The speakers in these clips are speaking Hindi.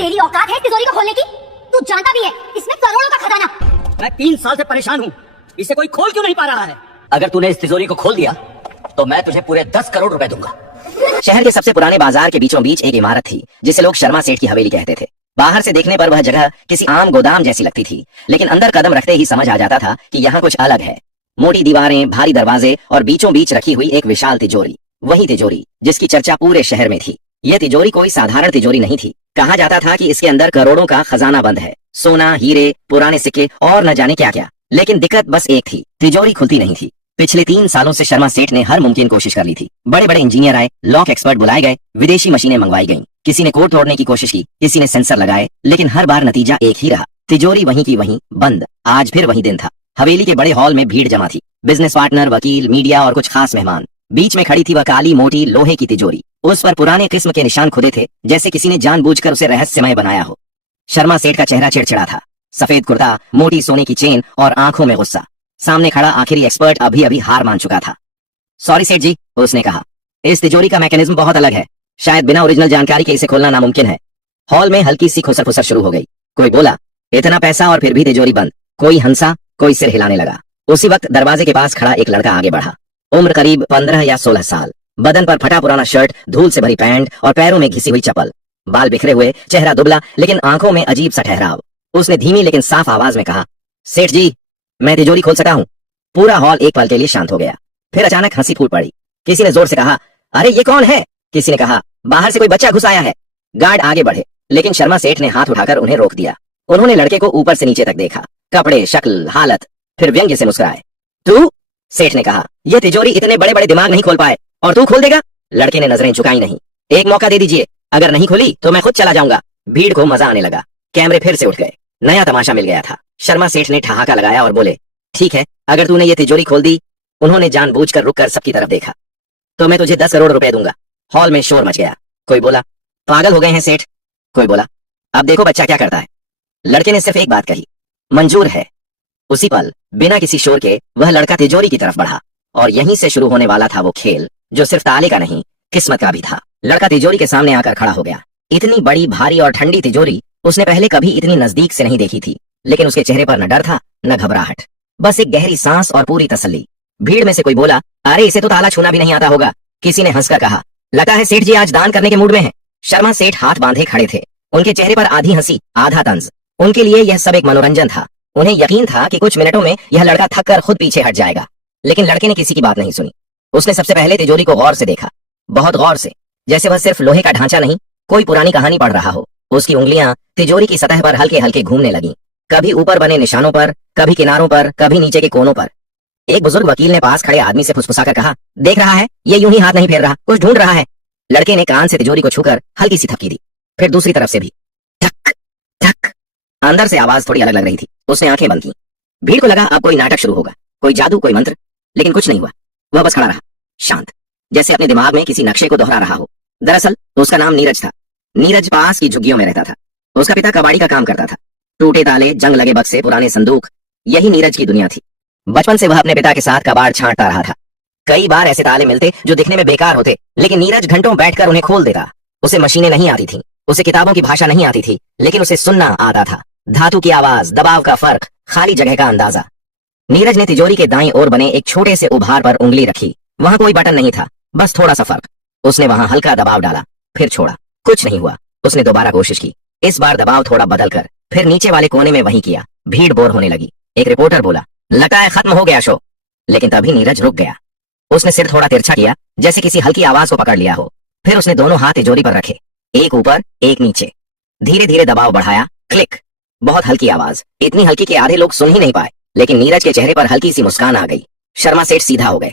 तेरी औकात है तिजोरी को खोलने की? तू जानता भी है इसमें करोड़ों का खजाना। मैं 3 साल से परेशान हूँ, इसे कोई खोल क्यों नहीं पा रहा है? अगर तूने इस तिजोरी को खोल दिया तो मैं तुझे पूरे 10 करोड़ रुपए दूंगा। शहर के सबसे पुराने बाजार के बीचों बीच एक इमारत थी जिसे लोग शर्मा सेठ की हवेली कहते थे। बाहर से देखने पर वह जगह किसी आम गोदाम जैसी लगती थी, लेकिन अंदर कदम रखते ही समझ आ जाता था कि यहाँ कुछ अलग है। मोटी दीवारें, भारी दरवाजे और बीचों बीच रखी हुई एक विशाल तिजोरी, वही तिजोरी जिसकी चर्चा पूरे शहर में थी। यह तिजोरी कोई साधारण तिजोरी नहीं थी। कहा जाता था कि इसके अंदर करोड़ों का खजाना बंद है, सोना, हीरे, पुराने सिक्के और न जाने क्या क्या। लेकिन दिक्कत बस एक थी, तिजोरी खुलती नहीं थी। पिछले 3 सालों से शर्मा सेठ ने हर मुमकिन कोशिश कर ली थी। बड़े बड़े इंजीनियर आए, लॉक एक्सपर्ट बुलाए गए, विदेशी मशीनें मंगवाई गईं। किसी ने कोड तोड़ने की कोशिश की, किसी ने सेंसर लगाए, लेकिन हर बार नतीजा एक ही रहा, तिजोरी वहीं की वहीं बंद। आज फिर वही दिन था। हवेली के बड़े हॉल में भीड़ जमा थी, बिजनेस पार्टनर, वकील, मीडिया और कुछ खास मेहमान। बीच में खड़ी थी वह काली मोटी लोहे की तिजोरी। उस पर पुराने किस्म के निशान खुदे थे, जैसे किसी ने जानबूझकर उसे रहस्यमय बनाया हो। शर्मा सेठ का चेहरा चिड़चिड़ा था, सफेद कुर्ता, मोटी सोने की चेन और आंखों में गुस्सा। सामने खड़ा आखिरी एक्सपर्ट अभी अभी हार मान चुका था। सॉरी सेठ जी, उसने कहा, इस तिजोरी का मैकेनिज्म बहुत अलग है, शायद बिना ओरिजिनल जानकारी के इसे खोलना नामुमकिन है। हॉल में हल्की सी खुसर फुसर शुरू हो गई। कोई बोला, इतना पैसा और फिर भी तिजोरी बंद। कोई हंसा, कोई सिर हिलाने लगा। उसी वक्त दरवाजे के पास खड़ा एक लड़का आगे बढ़ा। उम्र करीब 15 या 16 साल, बदन पर फटा पुराना शर्ट, धूल से भरी पैंट और पैरों में घिसी हुई चप्पल, बाल बिखरे हुए, चेहरा दुबला लेकिन आंखों में अजीब सा ठहराव। उसने धीमी लेकिन साफ आवाज में कहा, सेठ जी, मैं तिजोरी खोल सका हूँ। पूरा हॉल एक पल के लिए शांत हो गया। फिर अचानक हंसी फूट पड़ी। किसी ने जोर से कहा, अरे ये कौन है? किसी ने कहा, बाहर से कोई बच्चा घुस आया है। गार्ड आगे बढ़े, लेकिन शर्मा सेठ ने हाथ उठाकर उन्हें रोक दिया। उन्होंने लड़के को ऊपर से नीचे तक देखा, कपड़े, शक्ल, हालत, फिर व्यंग्य से मुस्कुराए। तू? सेठ ने कहा, यह तिजोरी इतने बड़े बड़े दिमाग नहीं खोल पाए और तू खोल देगा? लड़के ने नजरें झुकाई नहीं। एक मौका दे दीजिए, अगर नहीं खोली तो मैं खुद चला जाऊंगा। भीड़ को मजा आने लगा, कैमरे फिर से उठ गए। नया तमाशा मिल गया था। शर्मा सेठ ने ठहाका लगाया और बोले, ठीक है, अगर तूने ये तिजोरी खोल दी। उन्होंने जानबूझकर रुककर सबकी तरफ देखा। तो मैं तुझे 10 करोड़ रुपए दूंगा। हॉल में शोर मच गया। कोई बोला, पागल हो गए हैं सेठ। कोई बोला, अब देखो बच्चा क्या करता है। लड़के ने सिर्फ एक बात कही, मंजूर है। उसी पल बिना किसी शोर के वह लड़का तिजोरी की तरफ बढ़ा और यहीं से शुरू होने वाला था वो खेल, जो सिर्फ ताले का नहीं, किस्मत का भी था। लड़का तिजोरी के सामने आकर खड़ा हो गया। इतनी बड़ी, भारी और ठंडी तिजोरी उसने पहले कभी इतनी नजदीक से नहीं देखी थी, लेकिन उसके चेहरे पर न डर था न घबराहट, बस एक गहरी सांस और पूरी तसल्ली। भीड़ में से कोई बोला, अरे इसे तो ताला छूना भी नहीं आता होगा। किसी ने हंसकर कहा, लगता है सेठ जी आज दान करने के मूड में हैं। शर्मा सेठ हाथ बांधे खड़े थे, उनके चेहरे पर आधी हंसी, आधा तंज। उनके लिए यह सब एक मनोरंजन था। उन्हें यकीन था कि कुछ मिनटों में यह लड़का थक कर खुद पीछे हट जाएगा, लेकिन लड़के ने किसी की बात नहीं सुनी। उसने सबसे पहले तिजोरी को गौर से देखा, बहुत गौर से, जैसे वह सिर्फ लोहे का ढांचा नहीं, कोई पुरानी कहानी पढ़ रहा हो। उसकी उंगलियां तिजोरी की सतह पर हल्के हल्के घूमने लगीं, कभी ऊपर बने निशानों पर, कभी किनारों पर, कभी नीचे के कोनों पर। एक बुजुर्ग वकील ने पास खड़े आदमी से फुसफुसाकर कहा, देख रहा है, ये यूं ही हाथ नहीं फेर रहा, कुछ ढूंढ रहा है। लड़के ने कान से तिजोरी को छूकर हल्की सी थपकी दी, फिर दूसरी तरफ से भी धक धक। अंदर से आवाज थोड़ी अलग लग रही थी। उसने आंखें बंद की। भीड़ को लगा अब कोई नाटक शुरू होगा, कोई जादू, कोई मंत्र, लेकिन कुछ नहीं हुआ। वह बस खड़ा रहा, शांत, जैसे अपने दिमाग में किसी नक्शे को दोहरा रहा हो। दरअसल उसका नाम नीरज था। नीरज पास की झुग्गियों में रहता था। उसका पिता कबाड़ी का काम करता था। टूटे ताले, जंग लगे बक्से, पुराने संदूक, यही नीरज की दुनिया थी। बचपन से वह अपने पिता के साथ कबाड़ छांटता रहा था। कई बार ऐसे ताले मिलते जो दिखने में बेकार होते, लेकिन नीरज घंटों बैठकर उन्हें खोल देता। उसे मशीनें नहीं आती थीं, उसे किताबों की भाषा नहीं आती थी, लेकिन उसे सुनना आता था। धातु की आवाज, दबाव का फर्क, खाली जगह का अंदाजा। नीरज ने तिजोरी के दाईं ओर बने एक छोटे से उभार पर उंगली रखी। वहां कोई बटन नहीं था, बस थोड़ा सा फर्क। उसने वहां हल्का दबाव डाला, फिर छोड़ा, कुछ नहीं हुआ। उसने दोबारा कोशिश की, इस बार दबाव थोड़ा बदलकर, फिर नीचे वाले कोने में वही किया। भीड़ बोर होने लगी। एक रिपोर्टर बोला, लगता है खत्म हो गया शो। लेकिन तभी नीरज रुक गया। उसने सिर थोड़ा तिरछा किया, जैसे किसी हल्की आवाज को पकड़ लिया हो। फिर उसने दोनों हाथ तिजोरी पर रखे, एक ऊपर एक नीचे। धीरे धीरे दबाव बढ़ाया, क्लिक। बहुत हल्की आवाज, इतनी हल्की कि आधे लोग सुन ही नहीं पाए, लेकिन नीरज के चेहरे पर हल्की सी मुस्कान आ गई। शर्मा सेठ सीधा हो गए।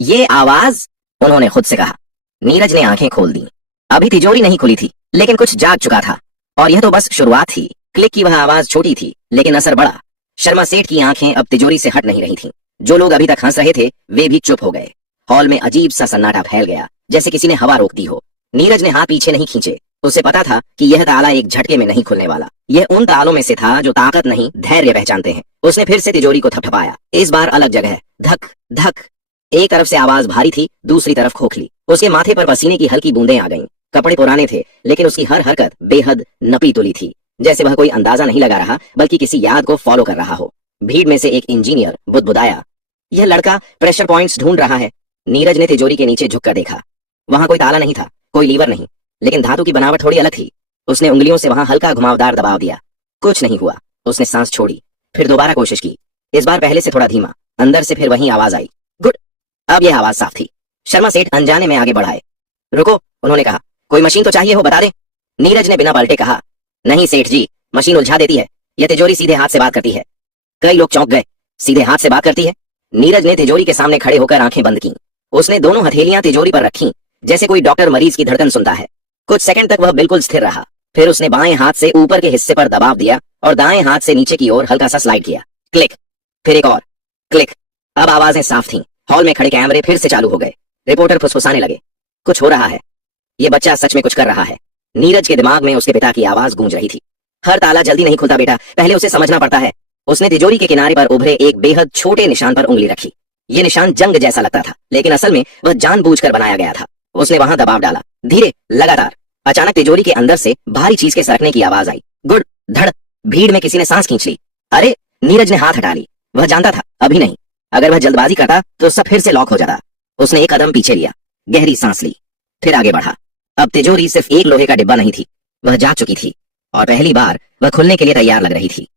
ये आवाज, उन्होंने खुद से कहा। नीरज ने आंखें खोल दी। अभी तिजोरी नहीं खुली थी, लेकिन कुछ जाग चुका था, और यह तो बस शुरुआत थी। क्लिक की वह आवाज छोटी थी, लेकिन असर बड़ा। शर्मा सेठ की आंखें अब तिजोरी से हट नहीं रही थीं। जो लोग अभी तक हंस रहे थे, वे भी चुप हो गए। हॉल में अजीब सा सन्नाटा फैल गया, जैसे किसी ने हवा रोक दी हो। नीरज ने हाथ पीछे नहीं खींचे। उसे पता था कि यह ताला एक झटके में नहीं खुलने वाला। यह उन तालों में से था जो ताकत नहीं, धैर्य पहचानते हैं। उसने फिर से तिजोरी को थपथपाया, इस बार अलग जगह। धक धक। एक तरफ से आवाज भारी थी, दूसरी तरफ खोखली। उसके माथे पर पसीने की हल्की बूंदें आ गईं। कपड़े पुराने थे, लेकिन उसकी हर हरकत बेहद नपी तुली थी, जैसे वह कोई अंदाजा नहीं लगा रहा बल्कि किसी याद को फॉलो कर रहा हो। भीड़ में से एक इंजीनियर बुदबुदाया, यह लड़का प्रेशर पॉइंट्स ढूंढ रहा है। नीरज ने तिजोरी के नीचे झुककर देखा। वहां कोई ताला नहीं था, कोई लीवर नहीं, लेकिन धातु की बनावट थोड़ी अलग थी। उसने उंगलियों से वहां हल्का घुमावदार दबाव दिया। कुछ नहीं हुआ। उसने सांस छोड़ी, फिर दोबारा कोशिश की, इस बार पहले से थोड़ा धीमा। अंदर से फिर वही आवाज आई, गुड। अब यह आवाज साफ थी। शर्मा सेठ अनजाने में आगे बढ़ाए। रुको, उन्होंने कहा, कोई मशीन तो चाहिए हो, बता दें। नीरज ने बिना पलटे कहा, नहीं सेठ जी, मशीन उलझा देती है, यह तिजोरी सीधे हाथ से बात करती है। कई लोग चौंक गए, सीधे हाथ से बात करती है? नीरज ने तिजोरी के सामने खड़े होकर आंखें बंद की। उसने दोनों हथेलियां तिजोरी पर रखी, जैसे कोई डॉक्टर मरीज की धड़कन सुनता है। कुछ सेकंड तक वह बिल्कुल स्थिर रहा, फिर उसने बाएं हाथ से ऊपर के हिस्से पर दबाव दिया और दाएं हाथ से नीचे की ओर हल्का सा स्लाइड किया। क्लिक, फिर एक और क्लिक। अब आवाजें साफ थीं। हॉल में खड़े कैमरे फिर से चालू हो गए। रिपोर्टर फुसफुसाने लगे, कुछ हो रहा है, ये बच्चा सच में कुछ कर रहा है। नीरज के दिमाग में उसके पिता की आवाज गूंज रही थी, हर ताला जल्दी नहीं खुलता बेटा, पहले उसे समझना पड़ता है। उसने तिजोरी के किनारे पर उभरे एक बेहद छोटे निशान पर उंगली रखी। ये निशान जंग जैसा लगता था, लेकिन असल में वह जानबूझकर बनाया गया था। उसने वहां दबाव डाला, धीरे, लगातार। अचानक तिजोरी के अंदर से भारी चीज के सरकने की आवाज आई। गुड, धड़। भीड़ में किसी ने सांस खींच ली। अरे, नीरज ने हाथ हटा ली। वह जानता था, अभी नहीं। अगर वह जल्दबाजी करता तो सब फिर से लॉक हो जाता। उसने एक कदम पीछे लिया, गहरी सांस ली, फिर आगे बढ़ा। अब तिजोरी सिर्फ एक लोहे का डिब्बा नहीं थी, वह जा चुकी थी और पहली बार वह खुलने के लिए तैयार लग रही थी।